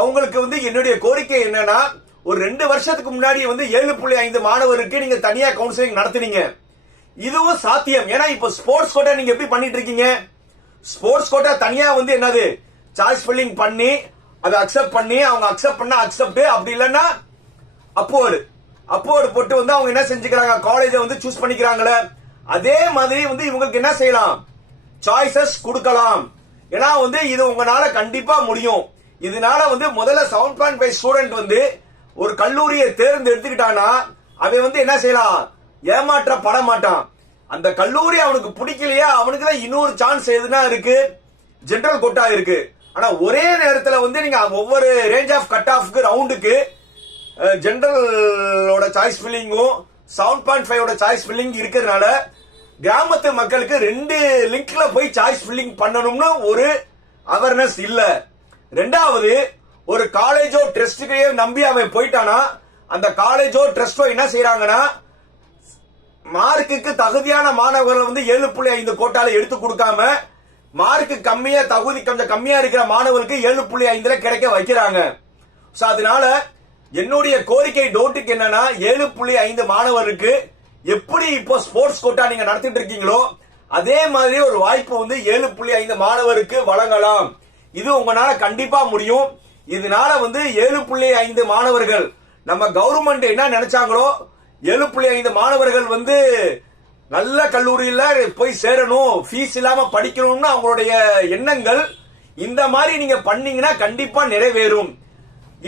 அவங்களுக்கு வந்து என்னுடைய கோரிக்கை என்னன்னா, ஒரு 2 வருஷத்துக்கு முன்னாடி வந்து 7.5 மாணவருக்கு நீங்க தனியா கவுன்சிலிங் நடத்துனீங்க. இதுவும் சாத்தியம். ஏன்னா இப்ப ஸ்போர்ட்ஸ் கோட்டா நீங்க எப்படி பண்ணிட்டு இருக்கீங்க? ஸ்போர்ட்ஸ் கோட்டா தனியா வந்து என்னது சாய்ஸ் ஃபில்லிங் பண்ணி அதை அக்செப்ட் பண்ணி அவங்க அக்செப்ட் பண்ணா அக்செப்ட், அப்படி இல்லைன்னா அப்போர்டு போட்டு வந்து அவங்க என்ன செஞ்சுக்கிறாங்க, காலேஜை வந்து சூஸ் பண்ணிக்கிறாங்களே. அதே மாதிரி வந்து இவங்களுக்கு என்ன செய்யலாம், சாய்ஸஸ் கொடுக்கலாம். ஏன்னா வந்து இது உங்களால கண்டிப்பா முடியும். இதனால வந்து முதல்ல 7.5 ஸ்டூடெண்ட் வந்து ஒரு கல்லூரியை தேர்ந்தெடுத்துக்கிட்டானா அவன் வந்து என்ன செய்யலாம், ஏமாற்றப்பட மாட்டான். அந்த கல்லூரி அவனுக்கு பிடிக்கலையா, அவனுக்கு தான் இன்னொரு சான்ஸ் எதுனா இருக்கு, ஜெனரல் கோட்டா இருக்கு. ஆனா ஒரே நேரத்தில் வந்து நீங்க ஒவ்வொரு ரேஞ்ச் ஆஃப் கட் ஆஃப்க்கு ரவுண்டுக்கு ஜெனரலோட சாய்ஸ் ஃபில்லிங்கும் 7.5 சாய்ஸ் ஃபில்லிங் இருக்கிறதுனால கிராமத்து மக்களுக்கு 2 லிங்க்ல போய் சாய்ஸ் ஃபில்லிங் பண்ணணும்னு ஒரு அவேர்னஸ் இல்ல. ரெண்டாவது, ஒரு காலேஜோ ட்ரஸ்டுக்கே நம்பி அவன் போயிட்டானா அந்த காலேஜோ ட்ரஸ்டோ என்ன செய்யறாங்கன்னா, மார்க்குக்கு தகுதியான மாணவர்கள் வந்து 7.5 கோட்டால எடுத்து கொடுக்காம மார்க்கு கம்மியா தகுதி கொஞ்சம் கம்மியா இருக்கிற மாணவர்களுக்கு 7.5 கிடைக்க வைக்கிறாங்க. அதனால என்னுடைய கோரிக்கை டோட்டுக்கு என்னன்னா, 7.5 மாணவருக்கு எப்படி இப்போ ஸ்போர்ட்ஸ் கோட்டா நீங்க நடத்திட்டு இருக்கீங்களோ அதே மாதிரி ஒரு வாய்ப்பு வந்து 7.5 மாணவருக்கு வழங்கலாம். இது உங்களால கண்டிப்பா முடியும். இதனால வந்து 7.5 மாணவர்கள் நம்ம கவர்மெண்ட் என்ன நினைச்சாங்களோ, 7.5 மாணவர்கள் வந்து நல்ல கல்லூரியில போய் சேரணும், ஃபீஸ் இல்லாம படிக்கணும்னு அவங்களுடைய எண்ணங்கள் இந்த மாதிரி நீங்க பண்ணீங்கன்னா கண்டிப்பா நிறைவேறும்.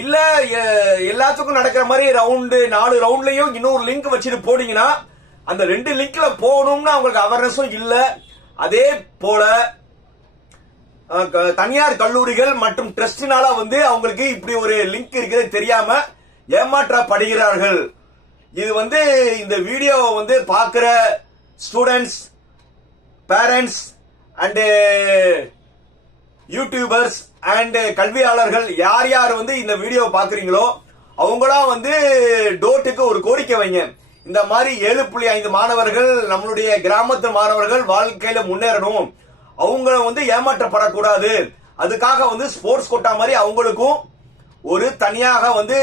இல்ல எல்லாத்துக்கும் நடக்கிற மாதிரி ரவுண்டு 4 ரவுண்ட்லயும் இன்னொரு லிங்க் வச்சுட்டு போனீங்கன்னா அந்த 2 லிங்க்ல போகணும்னு அவங்களுக்கு அவேர்னஸும் இல்ல. அதே போல தனியார் கல்லூரிகள் மற்றும் ட்ரஸ்டினால வந்து அவங்களுக்கு இப்படி ஒரு லிங்க் இருக்கிறது தெரியாம ஏமாற்றப்படுகிறார்கள். இது வந்து இந்த வீடியோ வந்து பாக்குற students, parents and YouTubers and கல்வியாளர்கள் யார் யார் வந்து இந்த வீடியோ பாக்குறீங்களோ அவங்களாம் வந்து டோட்டுக்கு ஒரு கோரிக்கை வைங்க. இந்த மாதிரி 7.5 மாணவர்கள் நம்மளுடைய கிராமத்து மாணவர்கள் வாழ்க்கையில முன்னேறணும், அவங்க வந்து ஏமாற்றப்படக்கூடாது. அதுக்காக வந்து ஸ்போர்ட்ஸ் கோட்டா மாதிரி அவங்களுக்கும் ஒரு தனியாக வந்து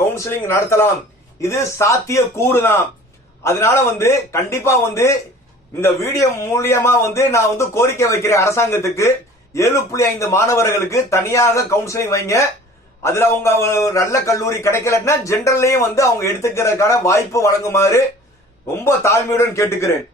கவுன்சிலிங் நடத்தலாம். இது சாத்திய கூறுதான். அதனால வந்து கண்டிப்பா வந்து இந்த வீடியோ மூலியமா வந்து நான் வந்து கோரிக்கை வைக்கிறேன் அரசாங்கத்துக்கு, 7.5 மாணவர்களுக்கு தனியாக கவுன்சிலிங் வைங்க. அதுல அவங்க நல்ல கல்லூரி கிடைக்கலன்னா ஜெனரல்லையும் வந்து அவங்க எடுத்துக்கிறதுக்கான வாய்ப்பு வழங்குமாறு ரொம்ப தாழ்மையுடன் கேட்டுக்கிறேன்.